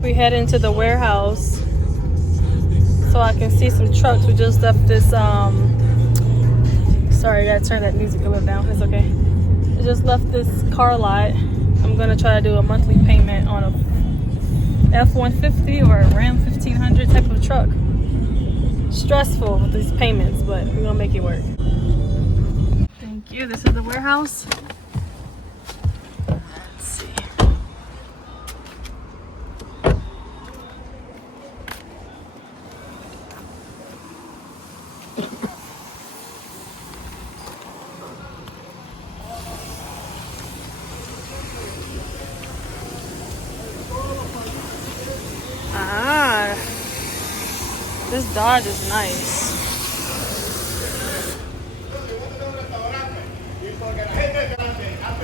We head into the warehouse so I can see some trucks. We just left this sorry, I gotta turn that music a little down. It's okay. I just left this car lot. I'm gonna try to do a monthly payment on a F-150 or a Ram 1500 type of truck. Stressful with these payments, but we're gonna make it work. Thank you. This is the warehouse. Let's see. Ah, this Dodge is nice.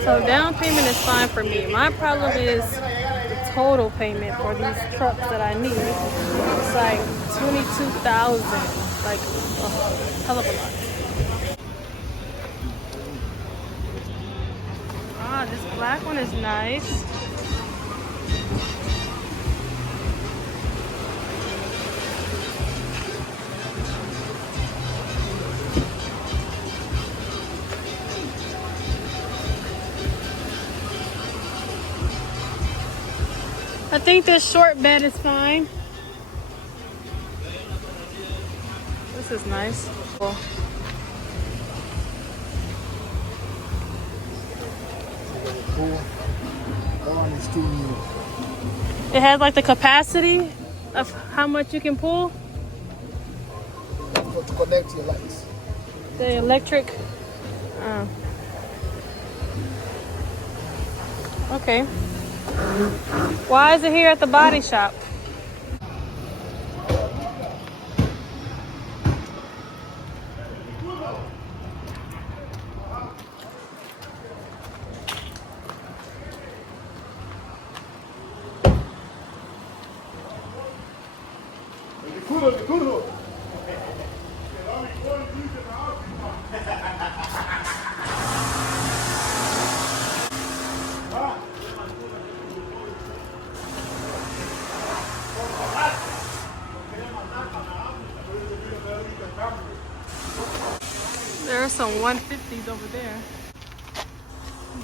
So down payment is fine for me. My problem is the total payment for these trucks that I need. It's like $22,000, like a hell of a lot. Ah, this black one is nice. I think this short bed is fine. This is nice. Cool. That one is too new. It has like the capacity of how much you can pull. To connect your lights. The electric. Okay. Why is it here at the body shop? There are some 150s over there.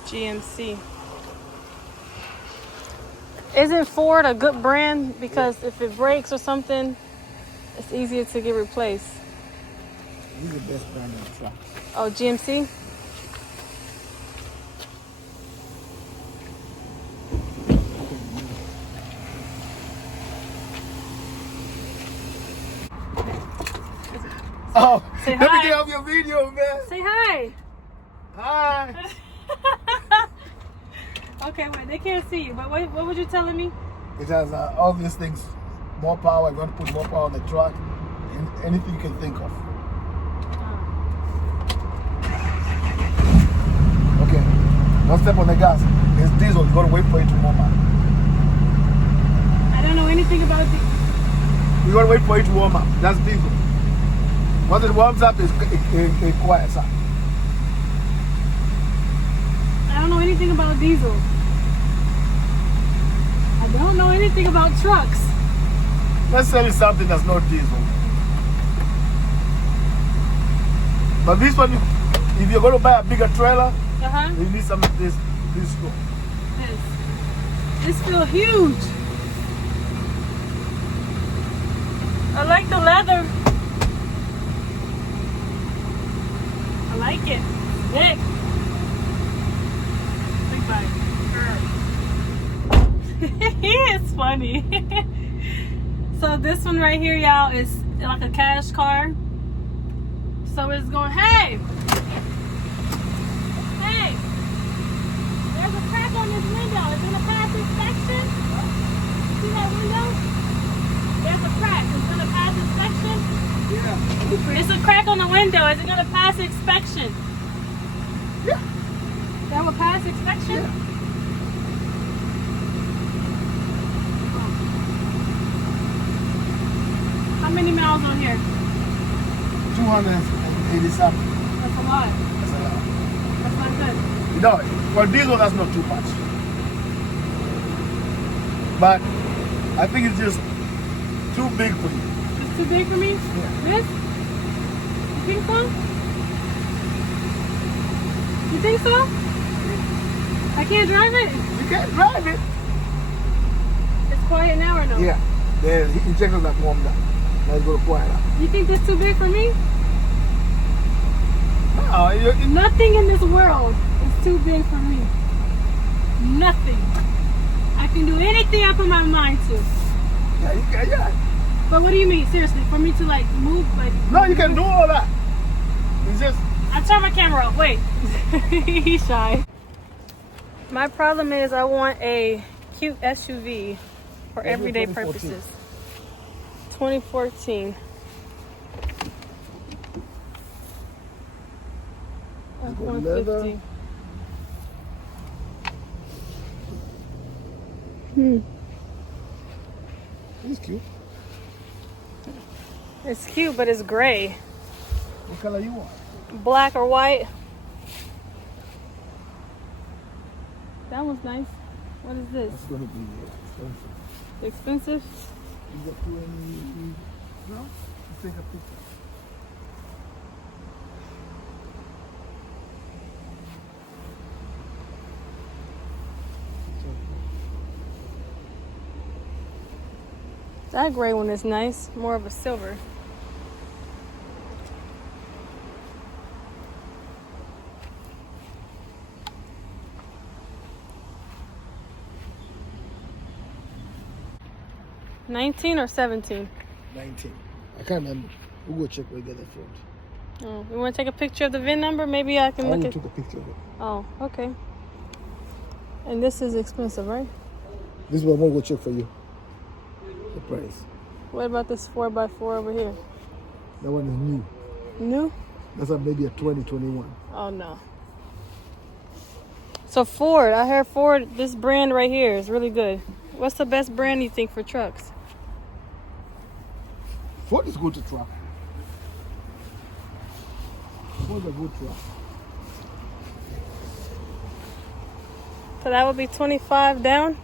GMC. Isn't Ford a good brand? Because if it breaks or something, it's easier to get replaced. This is the best brand in trucks. Oh, GMC? Oh, Say let me hi. get off your video, man. Say hi. Hi. Okay, wait, they can't see you, but what were you telling me? It has all these things, more power. You want to put more power on the truck, and anything you can think of. Okay, don't step on the gas. It's diesel. You got to wait for it to warm up. I don't know anything about the... You got to wait for it to warm up. That's diesel. Once it warms up, it quiets up. I don't know anything about diesel. I don't know anything about trucks. Let's tell you something that's not diesel. But this one, if you're going to buy a bigger trailer, you need some of this stuff. This feels huge. I like the leather. I like it. Big. Big bite. It's funny. So this one right here, y'all, is like a cash car. So it's going, hey! Hey! There's a crack on this window. It's gonna pass inspection. See that window? There's a crack. It's gonna pass inspection. Yeah. It's a crack on the window. Is it gonna pass inspection? Yeah. That will pass inspection? Yeah. How many miles on here? 287. That's a lot. That's a lot. That's not good. You know, for diesel, that's not too much. But I think it's just too big for you. It's too big for me? Yeah. This? You think so? You think so? I can't drive it? You can't drive it. It's quiet now or no? Yeah. The injectors are warmed up. Let's go to quiet up. You think this too big for me? No, Nothing in this world is too big for me. Nothing. I can do anything I put my mind to. yeah, you can, yeah. But what do you mean? Seriously, for me to like move like... No, you can do all that. It's just... I turn my camera off. Wait. He's shy. My problem is I want a cute SUV for everyday 2014. purposes. 2014. F-150. It's cute. It's cute, but it's gray. What color you want? Black or white. That one's nice. What is this? It's going to be expensive. Expensive? You got too any... No? Let's take a picture. That gray one is nice. More of a silver. $19 or $17? 19. I can't remember. We'll go check where you get that from. Oh, you want to take a picture of the VIN number? Maybe I can I look only at. took a picture of it. Oh, okay. And this is expensive, right? This one, I'm going to go check for you. The price. What about this 4x4 over here? That one is new. New? That's maybe a 2021. Oh no. So Ford, I heard Ford, this brand right here is really good. What's the best brand you think for trucks? Ford is good to truck. Ford's a good truck. So that would be 25 down?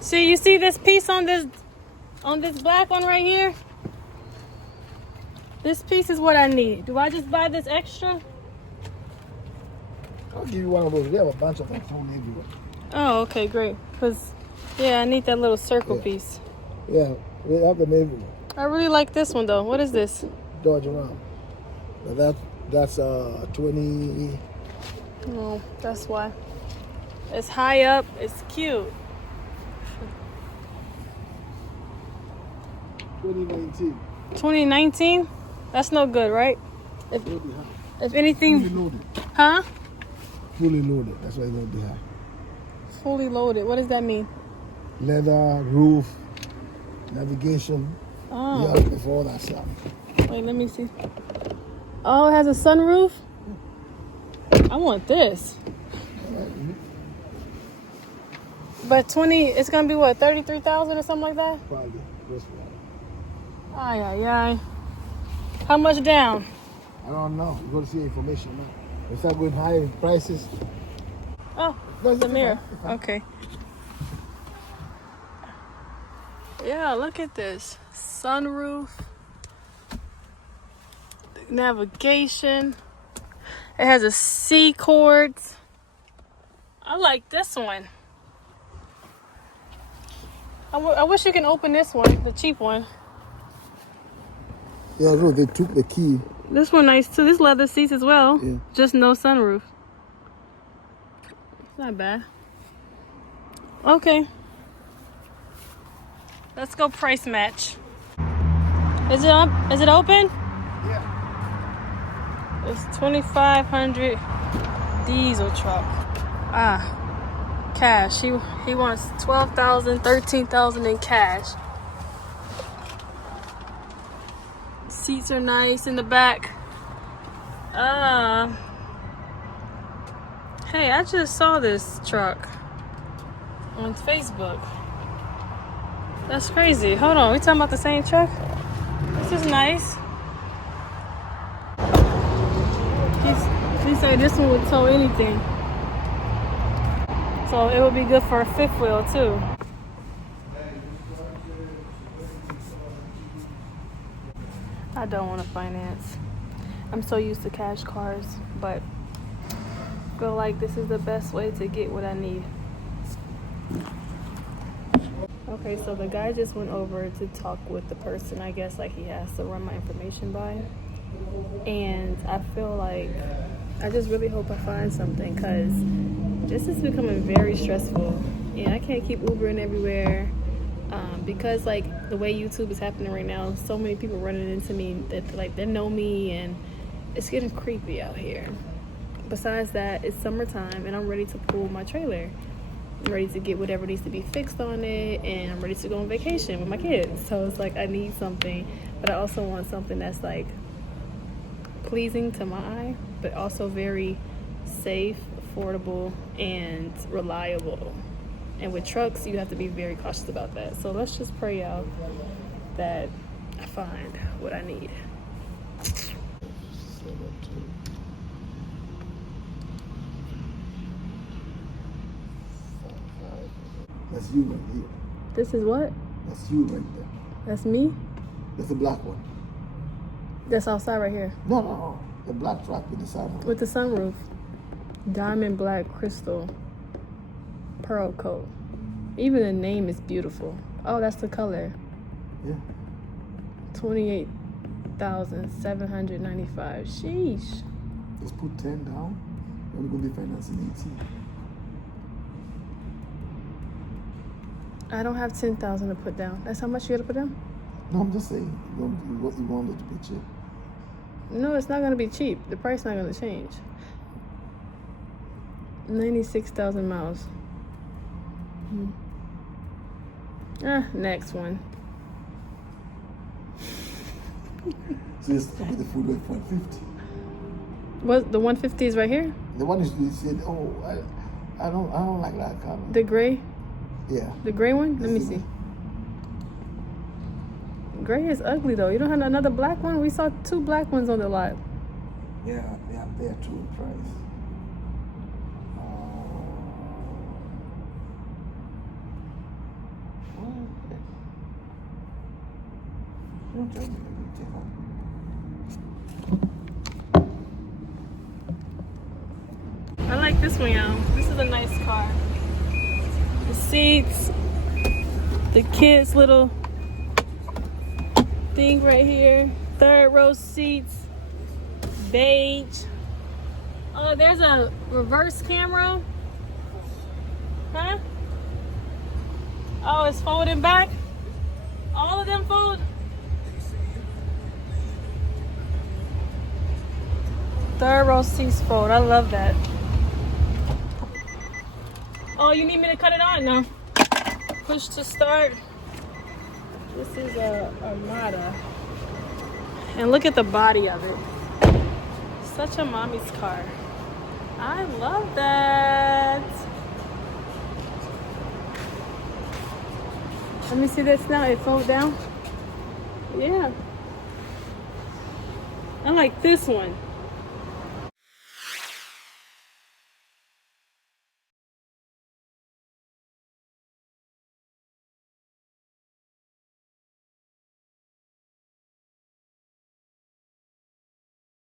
See, you see this piece on this black one right here? This piece is what I need. Do I just buy this extra? I'll give you one of those. We have a bunch of them thrown everywhere. Oh, okay, great. Because, yeah, I need that little circle piece. Yeah, we have them everywhere. I really like this one, though. What is this? Dodge around. But that's 20. Oh, that's why. It's high up. It's cute. 2019. 2019? That's no good, right? If anything... Fully loaded. Huh? Fully loaded. That's why it's going to be high. Fully loaded. What does that mean? Leather, roof, navigation. Oh. Yeah, for all that stuff. Wait, let me see. Oh, it has a sunroof? I want this. But it's going to be what, 33,000 or something like that? Probably. This one. Ay, ay, ay. How much down? I don't know. You're going to see information now. We start going higher in prices. Oh, the mirror. Okay. Yeah, look at this. Sunroof. Navigation. It has a C cords. I like this one. I wish you can open this one, the cheap one. Yeah, no, they took the key. This one nice too. This leather seats as well. Yeah. Just no sunroof. It's not bad. Okay. Let's go price match. Is it up? Is it open? Yeah. It's 2,500 diesel truck. Cash. He wants 12,000, 13,000 in cash. Seats are nice in the back. Hey, I just saw this truck on Facebook. That's crazy. Hold on, we talking about the same truck? This is nice. He said this one would tow anything. So it would be good for a fifth wheel too. I don't want to finance. I'm so used to cash cars, but I feel like this is the best way to get what I need. Okay, so the guy just went over to talk with the person, I guess, like he has to run my information by. And I feel like I just really hope I find something, because this is becoming very stressful and I can't keep Ubering everywhere, because like the way YouTube is happening right now, so many people running into me that like they know me, and it's getting creepy out here. Besides that, it's summertime and I'm ready to pull my trailer. I'm ready to get whatever needs to be fixed on it, and I'm ready to go on vacation with my kids. So it's like I need something, but I also want something that's like pleasing to my eye, but also very safe, affordable, and reliable. And with trucks, you have to be very cautious about that. So let's just pray out that I find what I need. That's you right here. This is what? That's you right there. That's me? That's the black one. That's outside right here. No. The black truck with the sunroof. With the sunroof. Diamond black crystal pearl coat. Even the name is beautiful. Oh, that's the color. Yeah. 28,795. Sheesh. Just put 10 down. We're going to be financing 18. I don't have 10,000 to put down. That's how much you got to put down? No, I'm just saying. You want it to be cheap. No, it's not going to be cheap. The price not going to change. 96,000 miles. Next one. So you start with the food with 150. What, the 150 is right here? The one you said, oh, I don't like that color. The gray? Yeah. The gray one? Let me see. Gray is ugly though. You don't have another black one? We saw 2 black ones on the lot. Yeah, they're 2 in price. Don't tell me I like this one, y'all. This is a nice car. The seats, the kids' little thing right here. 3rd row seats, beige. Oh, there's a reverse camera. Huh? Oh, it's folding back. All of them fold. 3rd row seats fold. I love that. Oh, you need me to cut it on? No. Push to start. This is a Armada. And look at the body of it. Such a mommy's car. I love that. Let me see this now. It fold down. Yeah. I like this one.